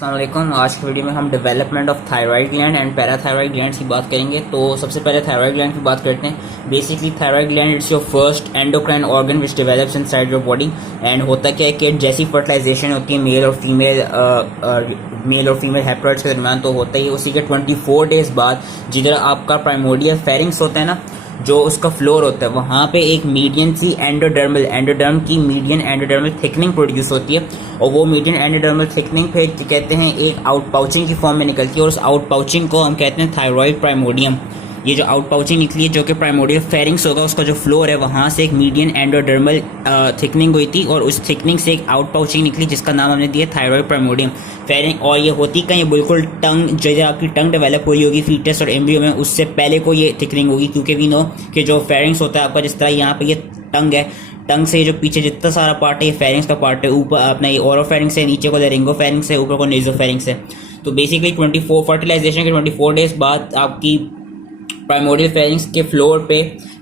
अस्सलाम वालेकुम। आज की वीडियो में हम development of thyroid gland and parathyroid glands की बात करेंगे। तो सबसे पहले थायराइड ग्लैंड की बात करते हैं। Basically thyroid gland it's your first endocrine organ which develops inside your body. And होता क्या है कि जैसी फर्टिलाइजेशन होती है मेल और फीमेल हैप्लॉइड्स के दरमियान, तो होता ही है उसी के 24 डेज बाद जिधर आपका प्राइमोर्डियल फेरिंग्स होता है ना, जो उसका फ्लोर होता है, वहाँ पे एक मीडियन सी एंडोडर्म की मीडियन एंडोडर्मल थिकनिंग प्रोड्यूस होती है। और वो मीडियन एंडोडर्मल थिकनिंग फिर कहते हैं एक आउट पाउचिंग की फॉर्म में निकलती है, और उस आउट पाउचिंग को हम कहते हैं थायराइड प्राइमोडियम। ये जो आउट पाउचिंग निकली है, जो कि प्राइमोडियल फेरिंग्स होगा, उसका जो फ्लोर है वहाँ से एक मीडियन एंडोडर्मल थिकनिंग हुई थी, और उस थिकनिंग से एक आउट पाउचिंग निकली जिसका नाम हमने दिया थायराइड प्राइमोडियम फेरिंग। और ये होती कहीं बिल्कुल टंग, जैसे आपकी टंग डेवलप हो रही होगी फीटस और एम्ब्रियो में, उससे पहले को ये थिकनिंग होगी, क्योंकि वी नो कि जो फेरिंग्स होता है आपका, जिस तरह यहाँ पे ये टंग है, टंग से जो पीछे जितना सारा पार्ट है ये फेरिंग्स का पार्ट है, ऊपर अपना ये ओरोफेरिंग्स है, नीचे को लेरिंगोफेरिंग्स है, ऊपर को नेजोफेरिंग्स है। तो बेसिकली 24 फर्टिलाइजेशन के 24 डेज बाद आपकी प्राइमोडियल फेरिंग्स के फ्लोर पे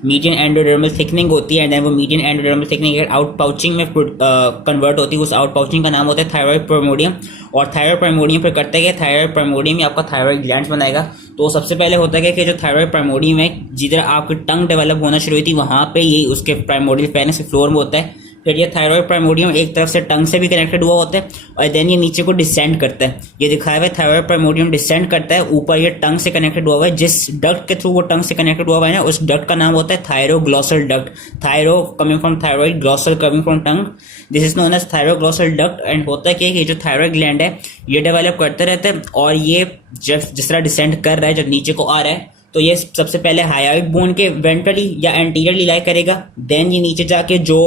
मीडियन एंडोडर्मल थिकनिंग होती है। एंड देन वो median endodermal thickening out pouching में कन्वर्ट होती है। उस आउट पाउचिंग का नाम होता है थायराइड प्राइमोडियम। और थायराइड प्राइमोडियम फिर करता है कि थायराइड प्राइमोडियम ही आपका थायराइड ग्लैंड्स बनाएगा। तो सबसे पहले होता है कि जो थायराइड प्राइमोडियम है, जिधर आपकी टंग डेवलप होना शुरू हुई थी, वहाँ पे यही उसके प्राइमोडियल फेरिंग्स के फ्लोर में होता है। फिर ये थायराइड प्राइमोडियम एक तरफ से टंग से भी कनेक्टेड हुआ होता है, और देन ये नीचे को डिसेंड करता है। ये दिखाया हुआ है थायराइड प्राइमोडियम डिसेंड करता है, ऊपर ये टंग से कनेक्टेड हुआ है। जिस डक्ट के थ्रू वो टंग से कनेक्टेड हुआ है ना, उस डक्ट का नाम होता है thyroglossal duct. Thyro coming from thyroid, glossal coming from tongue, this is known as thyroglossal duct. And होता है कि ये जो थायराइड ग्लैंड है ये डेवलप करते रहता है, और ये जब जिस तरह डिसेंड कर रहा है, जब नीचे को आ रहा है, तो ये सबसे पहले हायोइड बोन के वेंट्रली या एंटीरियरली लाई करेगा। देन ये नीचे जाके जो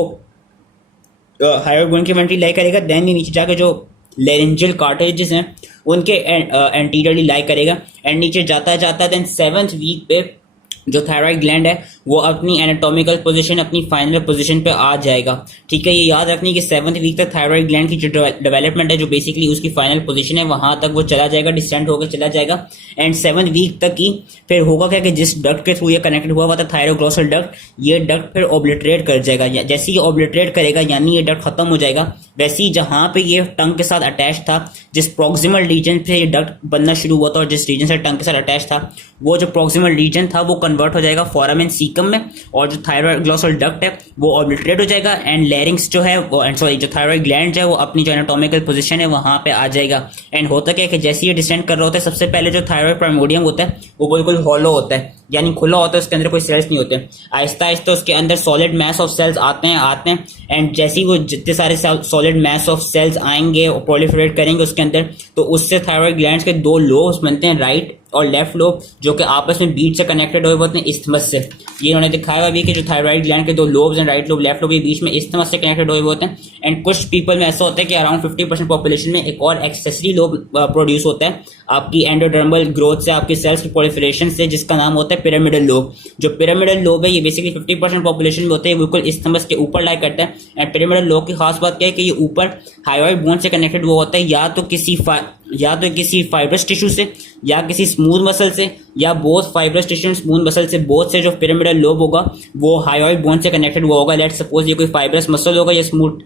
हायर बोन के वेंट्रली लाई करेगा। देन ये नीचे जाकर जो लेरेंजियल कार्टेजेस हैं उनके एंटीरियरली लाई करेगा। एंड नीचे जाता जाता देन 7th वीक पे जो थायराइड ग्लैंड है वो अपनी एनाटॉमिकल पोजीशन, अपनी फाइनल पोजीशन पे आ जाएगा। ठीक है, ये याद रखनी कि 7th वीक तक थायराइड ग्लैंड की जो डेवलपमेंट है, जो बेसिकली उसकी फाइनल पोजीशन है, वहां तक वो चला जाएगा, डिसेंड होकर चला जाएगा। एंड 7th वीक तक की फिर होगा क्या कि जिस डक्ट के थ्रू ये कनेक्टेड हुआ था थायरोग्लॉसल डक्ट, ये डक्ट फिर ऑब्लिटरेट कर जाएगा। जैसे ही ऑब्लिटरेट करेगा, यानी ये डक्ट खत्म हो जाएगा, वैसे ही जहां पे ये टंग के साथ अटैच था, जिस प्रोक्सिमल रीजन से ये डक्ट बनना शुरू हुआ था और जिस रीजन से टंग के साथ अटैच था, वो जो प्रोक्सिमल रीजन था वो कन्वर्ट हो जाएगा फोरामेन सीकम में, और जो थायराइड ग्लॉसल डक्ट है वो ऑब्लिटरेट हो जाएगा। एंड लैरिंग्स जो है वो जो थायराइड ग्लैंड है वो अपनी जो एनाटॉमिकल पोजीशन है वहां पे आ जाएगा। एंड होता क्या है कि जैसे ये डिसेंड कर रहा होता है, सबसे पहले जो थायराइड प्राइमोडियम होता है वो बिल्कुल हॉलो होता है, यानी खुला होता है, उसके अंदर कोई सेल्स नहीं होते। आहिस्ता आहिस्ता उसके अंदर सॉलिड मैस ऑफ सेल्स आते हैं। एंड जैसे ही वो जितने सारे सॉलिड मैस ऑफ सेल्स आएंगे और प्रोलिफरेट करेंगे उसके अंदर, तो उससे थायराइड ग्लैंड्स के दो लोब्स बनते हैं, राइट और लेफ्ट लोब, जो कि आपस में बीच से कनेक्टेड हुए होते हैं इस्थमस से। ये उन्होंने दिखाया भी कि जो थायराइड ग्लैंड के दो लोब्स हैं, राइट लोब लेफ्ट लोब, ये बीच में इस्थमस से कनेक्टेड हुए होते हैं। एंड कुछ पीपल में ऐसा होता है कि अराउंड 50% पॉपुलेशन में एक और एक्सेसरी लोब प्रोड्यूस होता है आपकी एंडोडर्मल ग्रोथ से, आपकी सेल्स की प्रोलिफरेशन से, जिसका नाम होता है पिरामिडल लोब। जो पिरामिडल लोब है ये बेसिकली 50% पॉपुलेशन में होता है, बिल्कुल इस्थमस के ऊपर लाई करता है। एंड पिरामिडल लोब की खास बात क्या है कि ये ऊपर हाइड्रोइड बोन से कनेक्टेड हुआ होता है, या तो किसी फाइब्रस टिश्यू से, या किसी स्मूथ मसल से, या both fibrous tissue smooth muscle से, बोथ से जो पिरामिडल लोब होगा वो हाइड्रोइड बोन से कनेक्टेड हुआ होगा। लेट्स सपोज ये कोई फाइब्रस मसल होगा या स्मूथ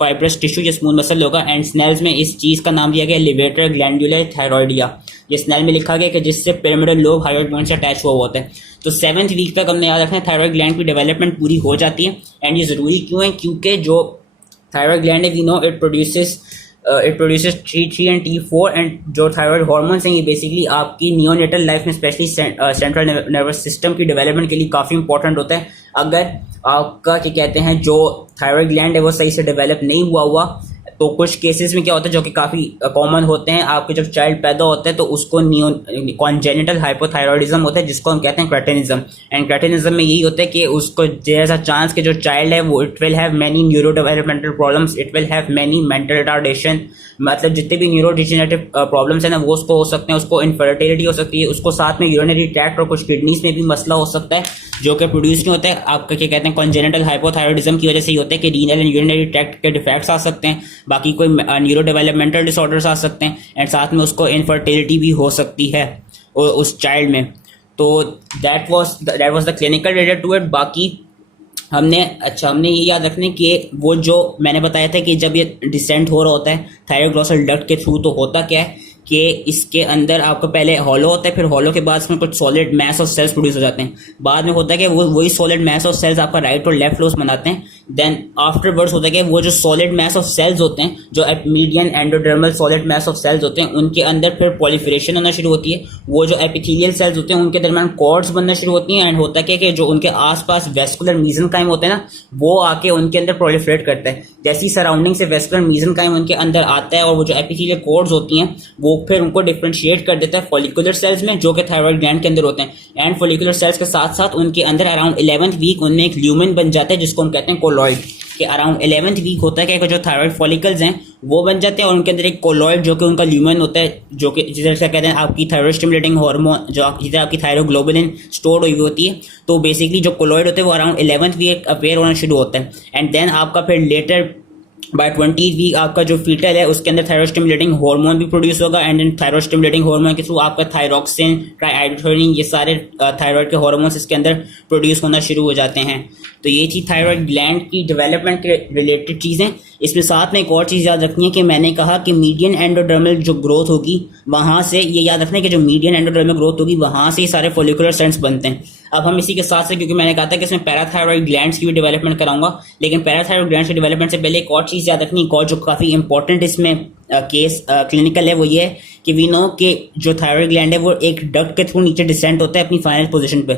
फाइब्रस टिश्यू या स्मूथ मसल होगा। एंड स्नेल्स में इस चीज का नाम दिया गया लिवेटर ग्लैंडुलर थायरॉइडिया। ये स्नेल में लिखा गया कि जिससे पिरामिडल लोब हाइड्रोइड बोन से अटैच हुआ होता है। तो 7th वीक तक हमने याद रखना है थायराइड ग्लैंड की डेवलपमेंट पूरी हो जाती है। एंड ये जरूरी क्यों है? क्योंकि जो थायराइड ग्लैंड है, we know it produces T3 and T4। And जो थायराइड हार्मोन्स हैं ये बेसिकली आपकी नियोनेटल लाइफ में, स्पेशली सेंट्रल नर्वस सिस्टम की डेवलपमेंट के लिए काफ़ी इंपॉर्टेंट होता है। अगर आपका क्या कहते हैं जो थायराइड ग्लैंड है वो सही से डेवलप नहीं हुआ, तो कुछ केसेस में क्या होता है, जो कि काफ़ी कॉमन होते हैं, आपके जब चाइल्ड पैदा होता है तो उसको कॉन्जेनिटल हाइपोथायरॉयडिज्म होता है, जिसको हम कहते हैं क्रेटिनिज्म। एंड क्रेटिनिज्म में यही होता है कि उसको जैसा चांस कि जो चाइल्ड है वो it will have many neuro developmental problems, it will have many mental retardation, मतलब जितने भी न्यूरो डिजेनरेटिव प्रॉब्लम्स है ना वो उसको हो सकते हैं। उसको इनफर्टिलिटी हो सकती है, उसको साथ में यूरिनरी ट्रैक्ट और कुछ किडनीज में भी मसला हो सकता है, जो कि प्रोड्यूस नहीं होता है आपका क्या कहते हैं कॉन्जेनिटल हाइपोथायरॉयडिज्म की वजह से ही होता है कि रीनल एंड यूरिनरी ट्रैक्ट के डिफेक्ट्स आ सकते हैं, बाकी कोई न्यूरो डेवलपमेंटल डिसऑर्डर्स आ सकते हैं। एंड साथ में उसको इनफर्टिलिटी भी हो सकती है उस चाइल्ड में। तो that was the clinical related to it. बाकी हमने ये याद रखने कि वो जो मैंने बताया था कि जब ये डिसेंट हो रहा होता है थायरोग्लॉसल डक्ट के थ्रू, तो होता क्या है कि इसके अंदर आपको पहले हॉलो होता है, फिर हॉलो के बाद उसमें कुछ solid mass of sales produce हो जाते हैं। बाद में होता है कि वही सॉलिड मैस ऑफ सेल्स आपका राइट और लेफ्ट लोब्स बनाते हैं। देन आफ्टरवर्ड्स होता है कि वो जो सॉलिड मैस ऑफ सेल्स होते हैं, जो median endodermal solid mass of cells होते हैं, उनके अंदर फिर पॉलिफरेशन होना शुरू होती है। वो जो एपिथेलियल सेल्स होते हैं उनके दरमियान कॉर्ड्स बनना शुरू होती हैं। एंड होता है कि जो उनके आसपास वेस्कुलर मीजनकाइम होते हैं ना, वो आके उनके अंदर प्रोलिफरेट करता है। जैसी सराउंडिंग से वेस्कुलर मीजनकाइम उनके अंदर आता है और वो जो एपिथेलियल कॉर्ड्स होती हैं वो फिर उनको डिफरेंशिएट कर देता है फॉलिकुलर सेल्स में, जो कि थायराइड ग्लैंड के अंदर होते हैं। एंड फॉलिकुलर सेल्स के साथ साथ उनके अंदर अराउंड 11th वीक उनमें एक ल्यूमेन बन जाता है, जिसको हम कहते हैं कोलॉइड। कि अराउंड 11th वीक होता है कि जो थायराइड फॉलिकल्स हैं वो बन जाते हैं और उनके अंदर एक कोलॉइड जो कि उनका ल्यूमेन होता है, जो कि जिसे कहते हैं आपकी थायराइड स्टिमुलेटिंग हार्मोन, जो जिसे आपकी थायरोग्लोबुलिन स्टोर हुई होती है। तो बेसिकली जो कोलॉइड होते हैं वो अराउंड 11th वीक अपेयर होना शुरू होता है। एंड देन आपका फिर लेटर बाय 20th वीक आपका जो फीटल है उसके अंदर थायराइड स्टिमुलेटिंग हार्मोन भी प्रोड्यूस होगा। And in thyroid stimulating hormone के थ्रू आपका थायरोक्सिन, ट्राइआइडोथर्निन, ये सारे थायराइड के हार्मोन्स इसके अंदर प्रोड्यूस होना शुरू हो जाते हैं। तो ये थी थायराइड ग्लैंड की डेवलपमेंट के रिलेटेड चीज़ें। इसमें साथ में एक और चीज़ याद रखनी है कि मैंने कहा कि मीडियन एंडोडर्मल जो ग्रोथ होगी वहाँ से, ये याद रखना है कि जो मीडियन एंडोडर्मल ग्रोथ होगी वहाँ से ये सारे फॉलिकुलर सेंट्स बनते हैं। अब हम इसी के साथ से, क्योंकि मैंने कहा था कि इसमें पैराथायरॉइड ग्लैंड्स की भी डेवलपमेंट कराऊंगा, लेकिन पैराथायरॉइड ग्लैंड्स की डेवलपमेंट से पहले एक और चीज़ याद रखनी, एक और जो काफ़ी इंपॉर्टेंट इसमें केस क्लिनिकल है, वो ये है कि वी नो कि जो थायराइड ग्लैंड है वो एक डक्ट के थ्रू नीचे डिसेंट होता है अपनी फाइनल पोजीशन पे।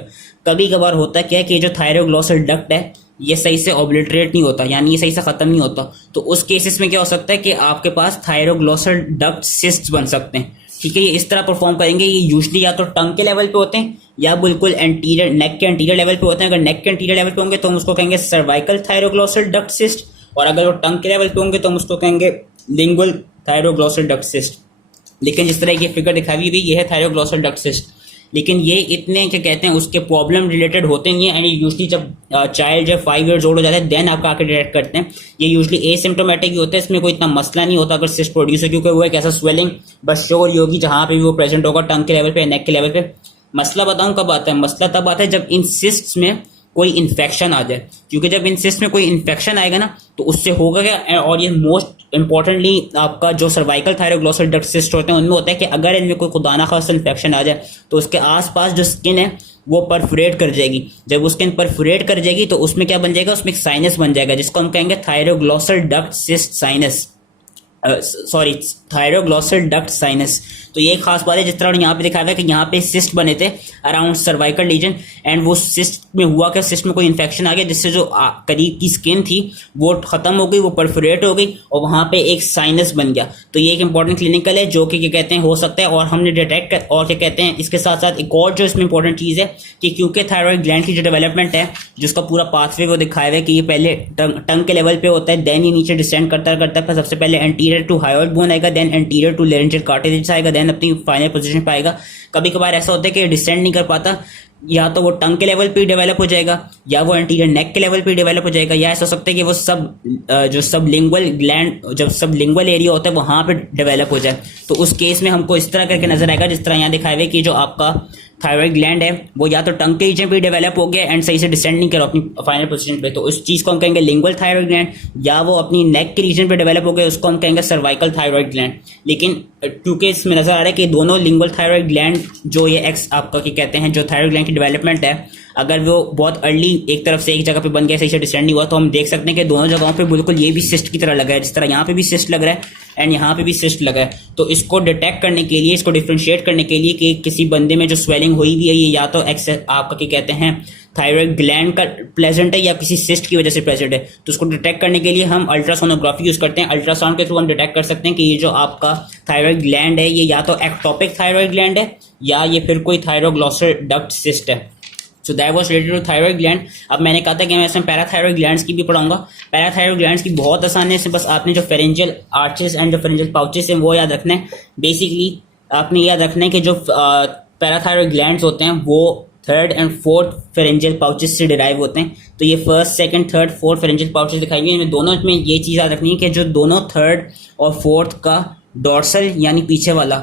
कभी कभार होता क्या है कि जो थायरोग्लॉसल डक्ट है ये सही से ऑब्लिटरेट नहीं होता, यानी ये सही से खत्म नहीं होता। तो उस केसेस में क्या हो सकता है कि आपके पास थायरोग्लॉसल डक्ट सिस्ट्स बन सकते हैं। ठीक है, ये इस तरह परफॉर्म करेंगे। ये यूजुअली या तो टंग के लेवल पे होते हैं या बिल्कुल एंटीरियर नेक के एंटीरियर लेवल पे होते हैं। अगर नेक के एंटीरियर लेवल पे होंगे तो हम उसको कहेंगे सर्वाइकल थायरोग्लॉसल डक्ट सिस्ट, और अगर वो टंग के लेवल पे होंगे तो हम उसको कहेंगे लिंगुअल थायरोग्लॉसल डक्ट सिस्ट। लेकिन जिस तरह की फिगर दिखाई हुई ये है थायरोग्लॉसल डक्ट सिस्ट, लेकिन ये इतने क्या कहते हैं उसके प्रॉब्लम रिलेटेड होते नहीं है। एंड यूजली जब चाइल्ड जब 5 years ओल्ड हो जाता है देन आपका आके डिटेक्ट करते हैं। ये यूजली एसिम्प्टोमेटिक ही होता है, इसमें कोई इतना मसला नहीं होता अगर सिस्ट प्रोड्यूस हो, क्योंकि वो एक ऐसा स्वेलिंग बस शो रही होगी जहाँ पे भी वो प्रेजेंट होगा, टंग के लेवल पे, नेक के लेवल पे। मसला बताऊं कब आता है? मसला तब आता है जब इन सिस्ट्स में कोई इन्फेक्शन आ जाए, क्योंकि जब इन सिस्ट में कोई इन्फेक्शन आएगा ना तो उससे होगा क्या, और ये मोस्ट इंपॉर्टेंटली आपका जो सर्वाइकल थायरोग्लॉसल डक्ट सिस्ट होते हैं उनमें होता है कि अगर इनमें कोई खुदा ना खासा इन्फेक्शन आ जाए तो उसके आसपास जो स्किन है वो परफोरेट कर जाएगी। जब वो स्किन परफोरेट कर जाएगी तो उसमें क्या बन जाएगा, उसमें एक साइनस बन जाएगा जिसको हम कहेंगे thyroglossal duct cyst sinus, sorry thyroglossal duct sinus. तो ये एक खास बात है, जिस तरह यहाँ पे दिखाया गया कि यहाँ पे सिस्ट बने थे अराउंड सर्वाइकल रीजन, एंड वो सिस्ट में हुआ क्या, सिस्ट में कोई इन्फेक्शन आ गया जिससे जो करीब की स्किन थी वो खत्म हो गई, वो परफोरेट हो गई और वहाँ पे एक साइनस बन गया। तो ये एक इंपॉर्टेंट क्लिनिकल है जो कि क्या कहते हैं हो सकता है, और हमने डिटेक्ट कर, और क्या कहते हैं इसके साथ साथ एक और जो इसमें इंपॉर्टेंट चीज़ है कि क्योंकि थायराइड ग्लैंड की जो डेवलपमेंट है जिसका पूरा पाथवे वो दिखाया हुआ है कि ये पहले टंग के लेवल पे होता है, देन ये नीचे डिसेंड करता करता सबसे पहले एंटीरियर टू हायोइड बोन आएगा, then anterior to laryngeal cartilage आएगा, देन अपनी फाइनल पोजीशन पे आएगा। कभी कभार ऐसा होता है कि डिसेंड नहीं कर पाता, या तो वो टंग के लेवल पे डेवलप हो जाएगा या वो एंटीरियर नेक के लेवल पे डेवलप हो जाएगा, या ऐसा हो सकता है कि वो जो सबलिंगुअल ग्लैंड, जब सबलिंगुअल एरिया होता है वहां पे डेवलप हो जाए। तो उस केस में हमको इस तरह करके नजर आएगा जिस तरह यहाँ दिखाया हुआ है कि जो आपका थायराइड ग्लैंड है वो या तो टंग के रीजन पे डेवलप हो गया एंड सही से डिसेंड नहीं करा अपनी फाइनल पोजीशन पे, तो उस चीज को हम कहेंगे लिंगुअल थायराइड ग्लैंड, या वो अपनी नेक के रीजन पे डेवलप हो गया उसको हम कहेंगे सर्वाइकल थायराइड ग्लैंड। लेकिन क्योंकि इसमें नजर आ रहा है कि दोनों लिंगुअल थायराइड ग्लैंड जो ये एक्स आपका क्या कहते हैं जो थायराइड ग्लैंड की डेवलपमेंट है, अगर वो बहुत अर्ली एक तरफ से एक जगह पे बन गया, सही से डिसेंड नहीं हुआ, तो हम देख सकते हैं कि दोनों जगहों पे बिल्कुल ये भी सिस्ट की तरह लगा है, जिस तरह यहाँ पे भी सिस्ट लग रहा है एंड यहाँ पे भी सिस्ट लगा है। तो इसको डिटेक्ट करने के लिए, इसको डिफ्रेंशिएट करने के लिए कि किसी बंदे में जो स्वेलिंग हुई भी है ये या तो एक्स आपका क्या कहते हैं थायराइड ग्लैंड का प्रेजेंट है या किसी सिस्ट की वजह से प्रेजेंट है, तो उसको डिटेक्ट करने के लिए हम अल्ट्रासोनोग्राफी यूज करते हैं। अल्ट्रासाउंड के थ्रू हम डिटेक्ट कर सकते हैं कि ये जो आपका थायराइड ग्लैंड है ये या तो एक्टोपिक थायराइड ग्लैंड है या ये फिर कोई थायरोग्लॉसल डक्ट सिस्ट है। So that was related to thyroid gland. अब मैंने कहा था कि मैं इसमें पैराथायराइड ग्लैंड्स की भी पढ़ाऊंगा। पैराथायराइड ग्लैंड्स की बहुत आसान है, बस आपने जो फेरेंजियल आर्चेस एंड जो फेरेंजियल पाउचेस हैं वो याद रखना है। बेसिकली आपने याद रखना है कि जो पैराथायराइड ग्लैंड्स होते हैं वो 3rd and 4th pharyngeal pouches से डिराइव होते हैं। तो ये 1st, 2nd, 3rd, 4th pharyngeal pouches दिखाई हुई है, दोनों में ये चीज़ याद रखनी है कि जो दोनों 3rd और 4th का डॉर्सल यानी पीछे वाला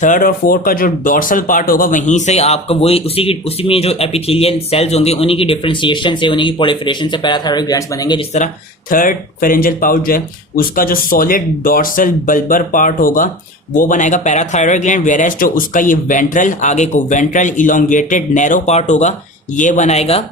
थर्ड और फोर्थ का जो डोर्सल पार्ट होगा वहीं से आपका वही उसी में जो एपिथेलियल सेल्स होंगे उन्हीं की डिफरेंशिएशन से, उन्हीं की प्रोलिफरेशन से पैराथायरॉइड ग्लैंड्स बनेंगे। जिस तरह थर्ड फेरेंजियल पाउच जो है उसका जो सॉलिड डोर्सल बल्बर पार्ट होगा वो बनाएगा पैराथायरॉइड ग्लैंड, वेरेस जो उसका ये वेंट्रल आगे को वेंट्रल इलोंगेटेड नैरो पार्ट होगा ये बनाएगा,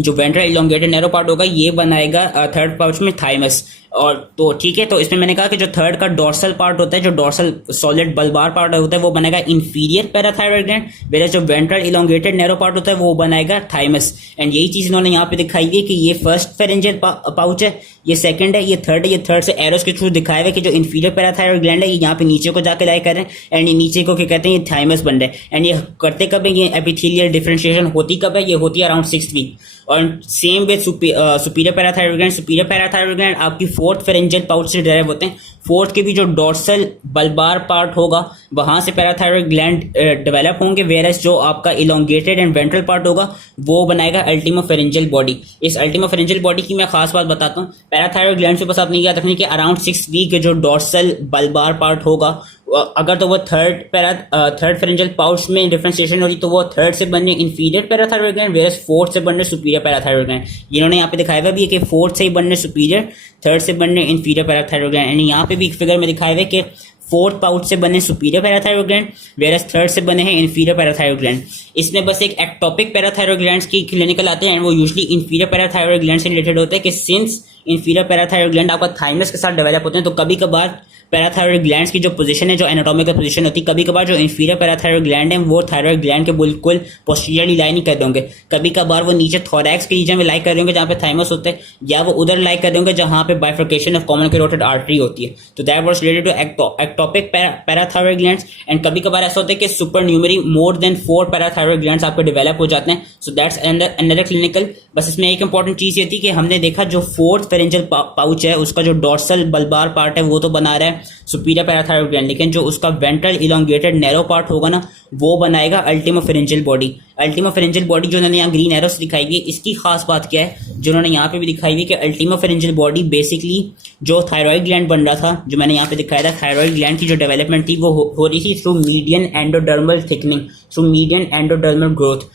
जो वेंट्रल इलोंगेटेड नैरो पार्ट होगा ये बनाएगा थर्ड पाउच में थाइमस। और तो ठीक है, तो इसमें मैंने कहा कि जो थर्ड का डोर्सल पार्ट होता है, जो डोर्सल सॉलिड बल्बार पार्ट होता है वो बनाएगा इंफीरियर पैराथायरॉइड ग्लैंड, वेरेस जो वेंट्रल इलोंगेटेड नैरो पार्ट होता है वो बनाएगा थाइमस। एंड यही चीज इन्होंने यहाँ पे दिखाई है कि ये फर्स्ट फेरेंजियल पाउच है, ये सेकंड है, ये थर्ड से एरोस के थ्रू दिखाया हुआ है कि जो इंफीरियर पैराथायरॉइड ग्लैंड है ये यहाँ पे नीचे को जाके लाई कर रहे हैं एंड ये नीचे को क्या कहते हैं, ये थाइमस बन रहे हैं। एंड ये करते कब है, ये एपिथेलियल डिफरेंशिएशन होती कब है, ये होती है अराउंड 6th वीक। और same with superior parathyroid gland, superior parathyroid gland आपकी फोर्थ फेरेंजियल पाउच से डेराइव होते हैं। फोर्थ के भी जो डोर्सल बल्बार पार्ट होगा वहां से पैराथायरॉइड ग्लैंड डेवलप होंगे, वेरस जो आपका इलोंगेटेड एंड वेंट्रल पार्ट होगा वो बनाएगा अल्टीमा फेरेंजियल बॉडी। इस अल्टीमा फेरेंजियल बॉडी की मैं खास बात बताता हूँ, पैराथायरॉइड ग्लैंड से बस आपने याद रखनी कि अराउंड 6 वीक जो डोर्सल बल्बार पार्ट होगा अगर तो वो थर्ड फेरेंजियल पाउच में डिफरेंशिएशन होगी तो वो थर्ड से बनने inferior parathyroid gland, versus fourth से बनने सुपीरियर पैराथायरॉइड ग्लैंड। इन्होंने यहाँ पे दिखाया हुआ भी है कि फोर्थ से ही बनने सुपीरियर, थर्ड से बनने इंफीरियर पैराथायरॉइड ग्लैंड। एंड यहाँ पे भी एक फिगर में दिखाया हुआ है कि फोर्थ पाउच से बने superior parathyroid gland, versus third से बने हैं इंफीरियर पैराथायरॉइड ग्लैंड। इसमें बस एक एक्टोपिक पैराथायरॉइड ग्लैंड्स की क्लिनिकल आते हैं एंड वो यूजुअली इंफीरियर पैराथायरॉइड ग्लैंड से रिलेटेड होते हैं कि सिंस इंफीरियर पैराथायरॉइड ग्लैंड आपका थाइमस के साथ डेवलप होते हैं तो कभी कभार पैराथायरॉइड ग्लैंड्स की जो पोजीशन है, जो एनाटॉमिकल पोजीशन होती है, कभी कभार जो इंफीरियर पैराथायरॉइड ग्लैंड है वो थायरॉइड ग्लैंड के बिल्कुल पोस्टीरियरली लाई नहीं कर रहे होंगे, कभी कभार वो नीचे थोरैक्स के रीजन में लाई कर रहे होंगे जहाँ पे थाइमस होते हैं, या वो उधर लाई कर रहे होंगे जहाँ पे bifurcation of common carotid artery होती है। तो that was related to ectopic parathyroid glands. And कभी कभार ऐसा होता है कि supernumerary more than 4 parathyroid glands आपके डेवलप हो जाते हैं। So that's another clinical. बस इसमें एक इंपॉर्टेंट चीज ये थी कि हमने देखा जो फोर्थ फेरेंजियल पाउच है उसका जो डोर्सल बल्बार पार्ट है वो तो बना रहा है सुपीरियर पैराथायरॉइड ग्लैंड, लेकिन जो उसका वेंट्रल इलोंगेटेड नैरो पार्ट होगा ना वो बनाएगा Ultima pharyngeal body. Ultima pharyngeal body जो उन्होंने यहाँ ग्रीन एरोस दिखाई हुई है, इसकी खास बात क्या है जो उन्होंने यहाँ पे भी दिखाई हुई है कि अल्टीमा फेरेंजियल बॉडी बेसिकली जो थायराइड ग्लैंड बन रहा था, जो मैंने यहाँ पे दिखाया था, थायराइड ग्लैंड की जो डेवलपमेंट थी वो हो रही थी through median endodermal thickening, through median endodermal growth.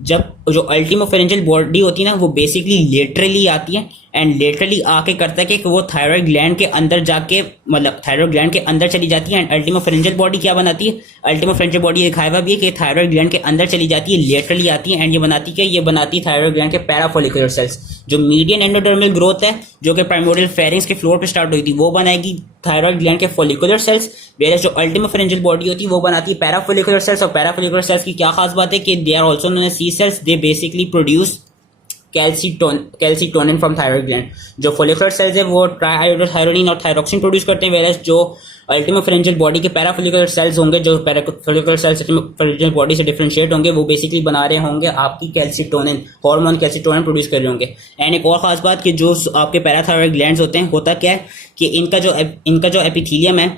जब जो अल्टीमा फेरेंजियल बॉडी होती है ना वो बेसिकली लेटरली आती है एंड लेटरली आके करता है कि वो थायराइड ग्लैंड के अंदर जाके मतलब थायराइड ग्लैंड के अंदर चली जाती है। एंड अल्टीमा फेरेंजियल बॉडी क्या बनाती है, अल्टीमा फेरेंजियल बॉडी दिखाया हुआ भी है कि थायराइड ग्लैंड के अंदर चली जाती है, लेटरली आती है एंड ये बनाती है, ये बनाती है थायराइड ग्लैंड के पैराफोलिकुलर सेल्स। जो मीडियन एंडोडर्मल ग्रोथ है जो कि प्राइमोरियल फेरिंग्स के फ्लोर पे स्टार्ट हुई थी वो बनाएगी थायराइड ग्लैंड के फॉलिकुलर सेल्स, वेयर जो अल्टीमा फेरेंजियल बॉडी होती है वो बनाती है पैराफोलिकुलर सेल्स। और पैराफोलिकुलर सेल्स की क्या खास बात है कि they are also known as C cells, they basically produce calcitonin from thyroid gland. जो फोलिकुलर सेल्स है वो ट्राइआयोडोथायरोनिन और थायरोक्सिन प्रोड्यूस करते हैं, वेयर जो अल्टीमा फेरेंजियल बॉडी के पैराफोलिकुलर सेल्स होंगे जो पैराफोलिकुलर सेल्स फेरेंजियल बॉडी से डिफरेंशिएट होंगे वो बेसिकली बना रहे होंगे आपकी कैल्सीटोनिन, हार्मोन कैल्सीटोनिन प्रोड्यूस कर रहे होंगे। एंड एक और खास बात कि जो आपके पैराथायराइड ग्लैंड्स होते हैं, होता क्या है कि इनका जो एपिथेलियम है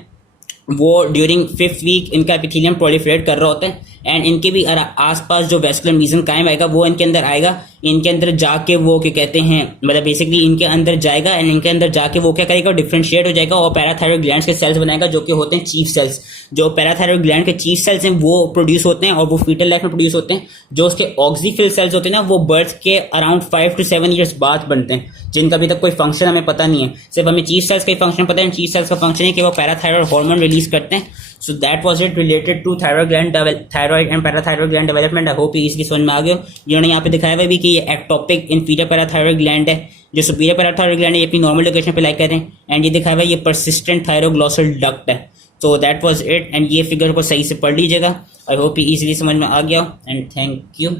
वो ड्यूरिंग 5th वीक इनका एपिथेलियम प्रोलिफरेट कर रहा होता है एंड इनके भी आसपास जो वेस्कुलर मीजन कायम आएगा वो इनके अंदर आएगा, इनके अंदर जाके वो क्या कहते हैं मतलब बेसिकली इनके अंदर जाएगा एंड इनके अंदर जाके वो क्या करेगा, डिफरेंशिएट हो जाएगा और पैराथायराइड ग्लैंड्स के सेल्स बनाएगा जो कि होते हैं चीफ सेल्स। जो पैराथायराइड ग्लैंड के चीफ सेल्स हैं वो प्रोड्यूस होते हैं और वो फीटल लाइफ में प्रोड्यूस होते हैं। जो उसके ऑक्सीफिल सेल्स होते हैं ना वो बर्थ के अराउंड 5 to 7 ईयर्स बाद बनते हैं, जिनका अभी तक कोई फंक्शन हमें पता नहीं है, सिर्फ हमें चीफ सेल्स का ही फंक्शन पता है। चीफ सेल्स का फंक्शन है कि वो पैराथायराइड हार्मोन रिलीज करते हैं। So that was it related to thyroid and parathyroid gland development. I hope ये इजीली समझ में आ गया। जिन्होंने यहाँ पे दिखाया हुआ भी कि ये एक्टोपिक इंफीरियर पैराथायराइड ग्लैंड है, जो सुपीरियर पैराथायराइड ग्लैंड है ये अपनी नॉर्मल लोकेशन पे लाई कर रहे हैं एंड ये दिखाया हुआ ये परसिस्टेंट थायरोग्लॉसल डक्ट है। So that was it and ये फिगर को सही से पढ़ लीजिएगा। आई होप ये इजीली समझ में आ गया एंड थैंक यू।